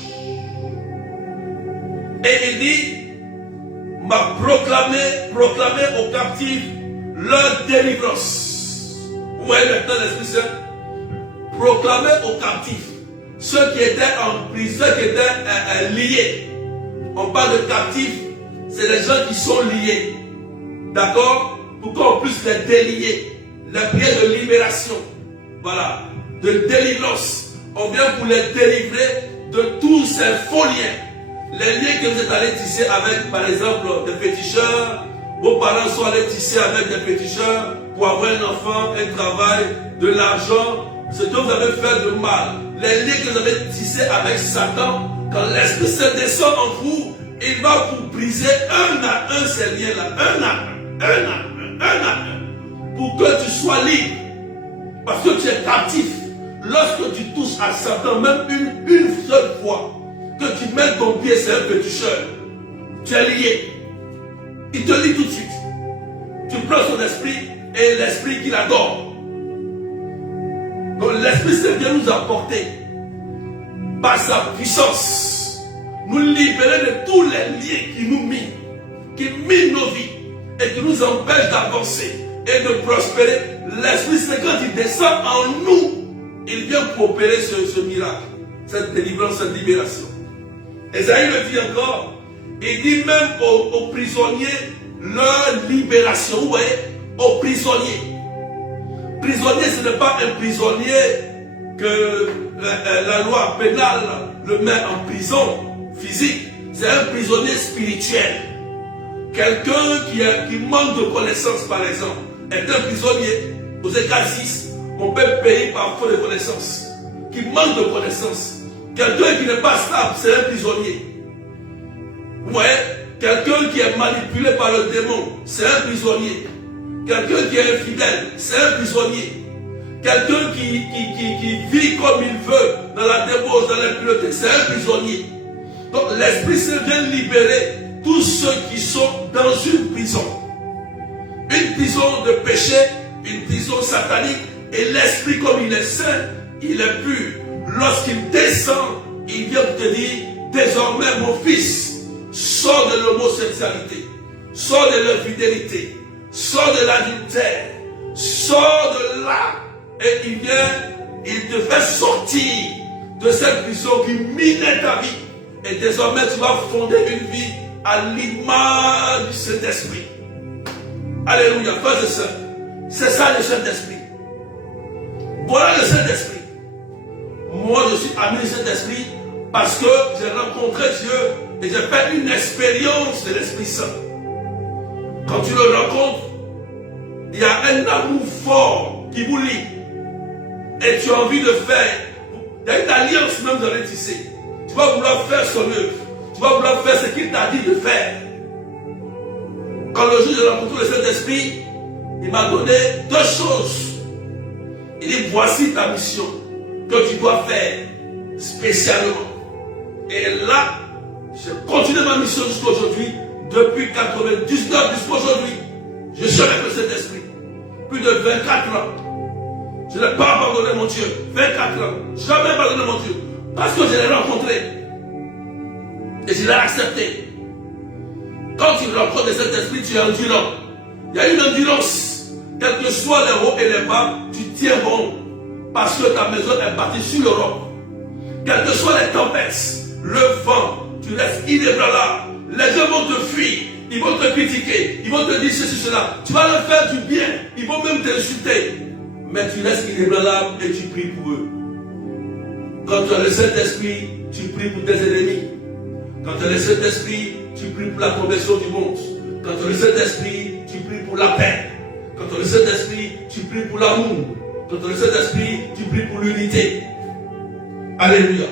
Et il dit, m'a proclamé aux captifs leur délivrance. Vous voyez maintenant l'Esprit Saint proclamer aux captifs, ceux qui étaient en prison, ceux qui étaient liés. On parle de captifs, c'est les gens qui sont liés. D'accord? Pour qu'on puisse les délier. La prière de libération. Voilà. De délivrance. On vient pour les délivrer de tous ces faux liens. Les liens que vous êtes allés tisser avec, par exemple, des féticheurs. Vos parents sont allés tisser avec des féticheurs pour avoir un enfant, un travail, de l'argent. Ce que vous avez fait de mal. Les liens que vous avez tissés avec Satan. Quand l'Esprit Saint descend en vous, il va vous briser un à un ces liens-là. Un à un. Pour que tu sois libre. Parce que tu es captif. Lorsque tu touches à Satan, même une seule fois, que tu mets ton pied, c'est un féticheur. Tu es lié. Il te lie tout de suite. Tu prends son esprit et l'esprit qu'il adore. Donc l'Esprit Saint vient nous apporter, par sa puissance, nous libérer de tous les liens qui nous minent, qui minent nos vies et qui nous empêchent d'avancer et de prospérer. L'Esprit Saint, quand il descend en nous, il vient pour opérer ce miracle, cette délivrance, cette libération. Esaïe le dit encore, il dit même aux prisonniers leur libération. Vous voyez, aux prisonniers. Prisonnier, ce n'est pas un prisonnier que la loi pénale le met en prison physique. C'est un prisonnier spirituel. Quelqu'un qui manque de connaissances, par exemple, est un prisonnier. Aux exercices, on peut payer par faute de connaissances. Qui manque de connaissances. Quelqu'un qui n'est pas stable, c'est un prisonnier. Vous voyez, quelqu'un qui est manipulé par le démon, c'est un prisonnier. Quelqu'un qui est infidèle, c'est un prisonnier. Quelqu'un qui vit comme il veut, dans la débauche, dans l'impureté, c'est un prisonnier. Donc l'Esprit Saint vient libérer tous ceux qui sont dans une prison. Une prison de péché, une prison satanique. Et l'Esprit, comme il est saint, il est pur. Lorsqu'il descend, il vient te dire, désormais mon fils, sors de l'homosexualité, sors de l'infidélité, sors de l'adultère, sors de là. Et il vient, il te fait sortir de cette prison qui minait ta vie. Et désormais tu vas fonder une vie à l'image du Saint-Esprit. Alléluia, frères et sœurs. C'est ça le Saint-Esprit. Voilà le Saint-Esprit. Moi je suis ami du Saint-Esprit parce que j'ai rencontré Dieu et j'ai fait une expérience de l'Esprit Saint. Quand tu le rencontres, il y a un amour fort qui vous lie. Et tu as envie de faire. Il y a une alliance même dans les tissés. Tu vas vouloir faire son œuvre. Tu vas vouloir faire ce qu'il t'a dit de faire. Quand le jour j'ai rencontré le Saint-Esprit, il m'a donné deux choses. Il dit, voici ta mission que tu dois faire spécialement. Et là, j'ai continué ma mission jusqu'à aujourd'hui. Depuis 99 jusqu'à aujourd'hui, je suis avec le Saint-Esprit. Plus de 24 ans. Je n'ai pas abandonné mon Dieu. 24 ans. Jamais abandonné mon Dieu. Parce que je l'ai rencontré. Et je l'ai accepté. Quand tu rencontres le Saint-Esprit, tu es endurant. Il y a une endurance. Quels que soient les hauts et les bas, tu tiens bon. Parce que ta maison est bâtie sur le roc. Quelles que soient les tempêtes, le vent, tu restes inébranlable. Les gens vont te fuir. Ils vont te critiquer. Ils vont te dire ceci, cela. Tu vas leur faire du bien. Ils vont même t'insulter. Mais tu restes inébranlable et tu pries pour eux. Quand tu as le Saint-Esprit, tu pries pour tes ennemis. Quand tu as le Saint-Esprit, tu pries pour la conversion du monde. Quand tu as le Saint-Esprit, tu pries pour la paix. Quand tu as le Saint-Esprit, tu pries pour l'amour. Quand tu as le Saint-Esprit, tu pries pour l'unité. Alléluia.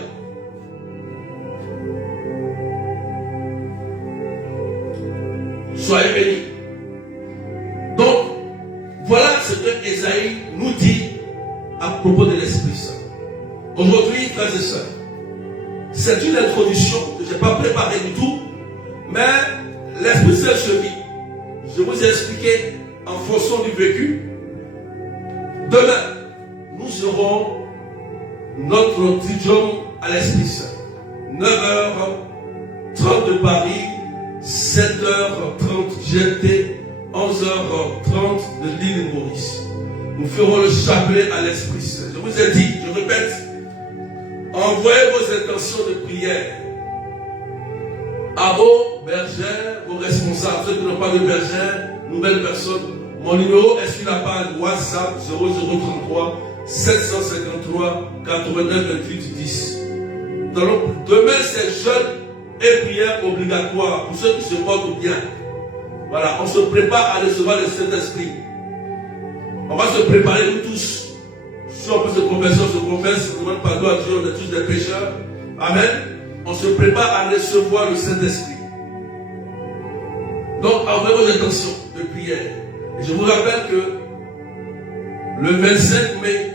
Soyez bénis. Donc, voilà ce que Esaïe nous dit à propos de l'Esprit Saint. Aujourd'hui, frères et sœurs, c'est une introduction que je n'ai pas préparée du tout, mais l'Esprit Saint se vit. Je vous ai expliqué en fonction du vécu. Demain, nous aurons notre tridium à l'Esprit Saint. 9h30 de Paris, 7h30 GMT, 11h30 de l'île Maurice. nous ferons le chapelet à l'Esprit Saint. Je vous ai dit, je répète, envoyez vos intentions de prière à vos bergères, vos responsables, ceux qui n'ont pas de bergère, nouvelles personnes. Mon numéro est sur la page WhatsApp 0033 753 89 28 10. Donc, demain, c'est jeûne et prière obligatoire pour ceux qui se portent bien. Voilà, on se prépare à recevoir le Saint-Esprit. On va se préparer nous tous. Si on peut se confesser, on se confesse, on demande pardon à Dieu, on est tous des pécheurs. Amen. On se prépare à recevoir le Saint-Esprit. Donc, envoyez vos intentions de prière. Et je vous rappelle que le 25 mai,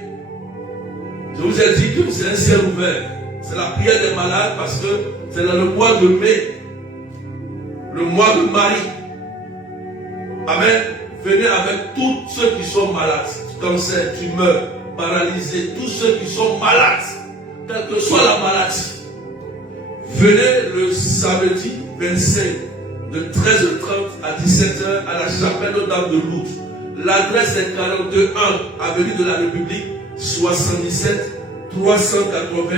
je vous ai dit que c'est un ciel ouvert. C'est la prière des malades parce que c'est dans le mois de mai, le mois de Marie. Amen. Venez avec tous ceux qui sont malades, cancer, tumeur, paralysés, tous ceux qui sont malades, quelle que soit la maladie. Venez le samedi 25 de 13h30 à 17h à la chapelle Notre-Dame de Lourdes. L'adresse est 42 avenue de la République, 77 380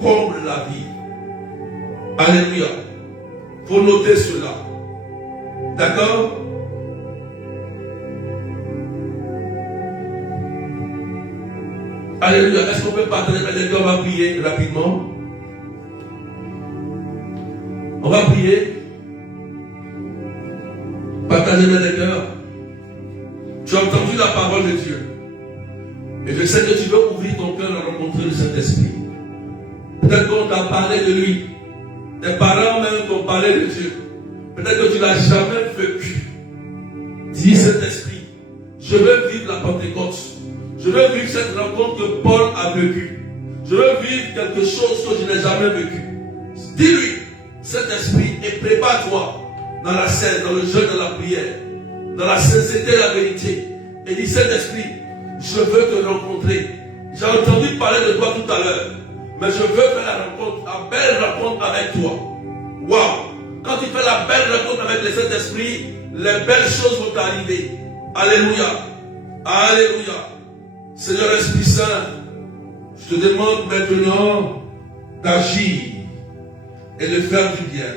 Comble-la-Ville. Alléluia. Il faut noter cela. D'accord? Alléluia. Est-ce qu'on peut partager avec les gars? On va prier rapidement. On va prier. Partagez avec les cœurs. Tu as entendu la parole de Dieu. Et je sais que tu veux ouvrir ton cœur à rencontrer le Saint-Esprit. Peut-être qu'on t'a parlé de lui. Tes parents même t'ont parlé de Dieu. Peut-être que tu ne l'as jamais vécu. Dis Saint-Esprit, je veux vivre la Pentecôte. Je veux vivre cette rencontre que Paul a vécue. Je veux vivre quelque chose que je n'ai jamais vécu. Dis-lui, Saint-Esprit, et prépare-toi dans la scène, dans le jeûne, dans la prière, dans la sincérité et la vérité. Et dis Saint-Esprit, je veux te rencontrer. J'ai entendu parler de toi tout à l'heure, mais je veux faire la rencontre, la belle rencontre avec toi. Waouh! Quand tu fais la belle rencontre avec le Saint-Esprit, les belles choses vont t'arriver. Alléluia! Alléluia! Seigneur Esprit Saint, je te demande maintenant d'agir et de faire du bien.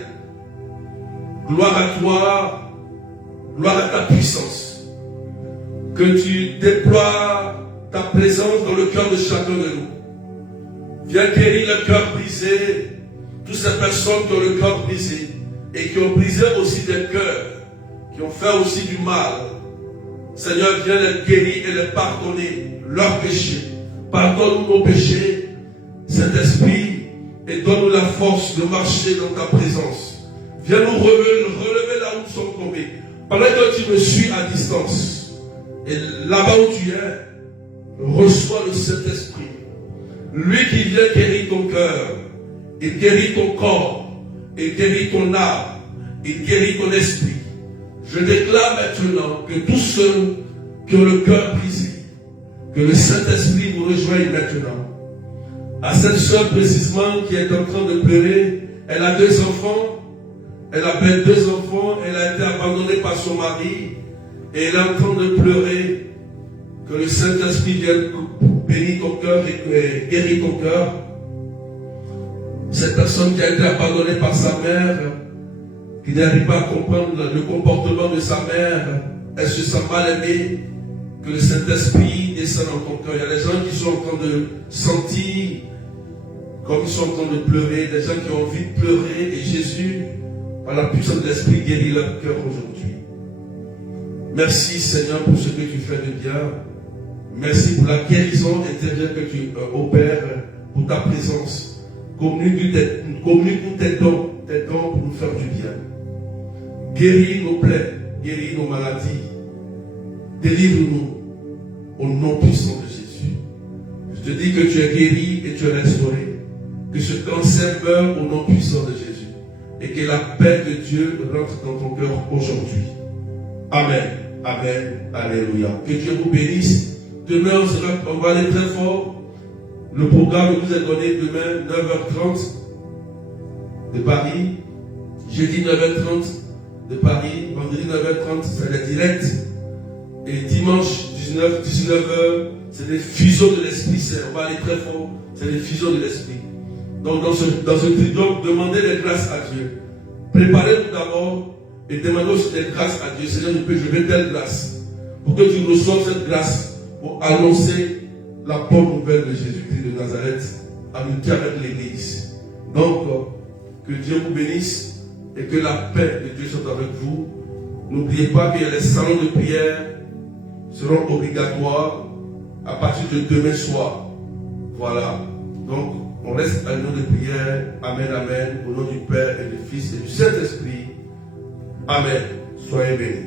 Gloire à toi, gloire à ta puissance. Que tu déploies ta présence dans le cœur de chacun de nous. Viens guérir le cœur brisé, toutes ces personnes qui ont le cœur brisé et qui ont brisé aussi des cœurs, qui ont fait aussi du mal. Seigneur, viens les guérir et les pardonner leurs péchés. Pardonne-nous nos péchés, Saint-Esprit, et donne-nous la force de marcher dans ta présence. Viens nous relever là où nous sommes tombés. Pendant que tu me suis à distance, et là-bas où tu es, reçois le Saint-Esprit. Lui qui vient guérir ton cœur, il guérit ton corps, il guérit ton âme, il guérit ton esprit. Je déclare maintenant que tous ceux qui ont le cœur brisé, que le Saint-Esprit vous rejoigne maintenant. À cette sœur précisément qui est en train de pleurer, elle a 2 enfants, elle a fait 2 enfants, elle a été abandonnée par son mari, et elle est en train de pleurer. Que le Saint-Esprit vienne bénir ton cœur et guérir ton cœur. Cette personne qui a été abandonnée par sa mère, qui n'arrive pas à comprendre le comportement de sa mère, elle se sent mal aimée. Que le Saint-Esprit descende dans ton cœur. Il y a des gens qui sont en train de sentir comme ils sont en train de pleurer, des gens qui ont envie de pleurer, et Jésus, par la puissance de l'Esprit, guérit leur cœur aujourd'hui. Merci Seigneur pour ce que tu fais de bien. Merci pour la guérison intérieure que tu opères, pour ta présence. Communique tes dons pour nous faire du bien. Guéris nos plaies, guéris nos maladies. Délivre-nous au nom puissant de Jésus. Je te dis que tu es guéri et tu es restauré. Que ce cancer meure au nom puissant de Jésus. Et que la paix de Dieu rentre dans ton cœur aujourd'hui. Amen. Amen. Alléluia. Que Dieu vous bénisse. Demain, on va aller très fort. Le programme nous est donné demain, 9h30 de Paris. Jeudi, 9h30 de Paris. Vendredi, 9h30, c'est le direct. Et dimanche, 19h, c'est les fusions de l'Esprit Saint. On va aller très fort, c'est les fusions de l'Esprit. Donc dans ce triangle, demandez les grâces à Dieu. Préparez-vous d'abord et demandez aussi des grâces à Dieu. Seigneur, je veux telle grâce. Pour que tu reçoives cette grâce pour annoncer la bonne nouvelle de Jésus-Christ de Nazareth à l'unité avec l'Église. Donc, que Dieu vous bénisse et que la paix de Dieu soit avec vous. N'oubliez pas que les salons de prière seront obligatoires à partir de demain soir. Voilà. Donc, on reste à nous de prière. Amen, amen. Au nom du Père et du Fils et du Saint-Esprit. Amen. Soyez bénis.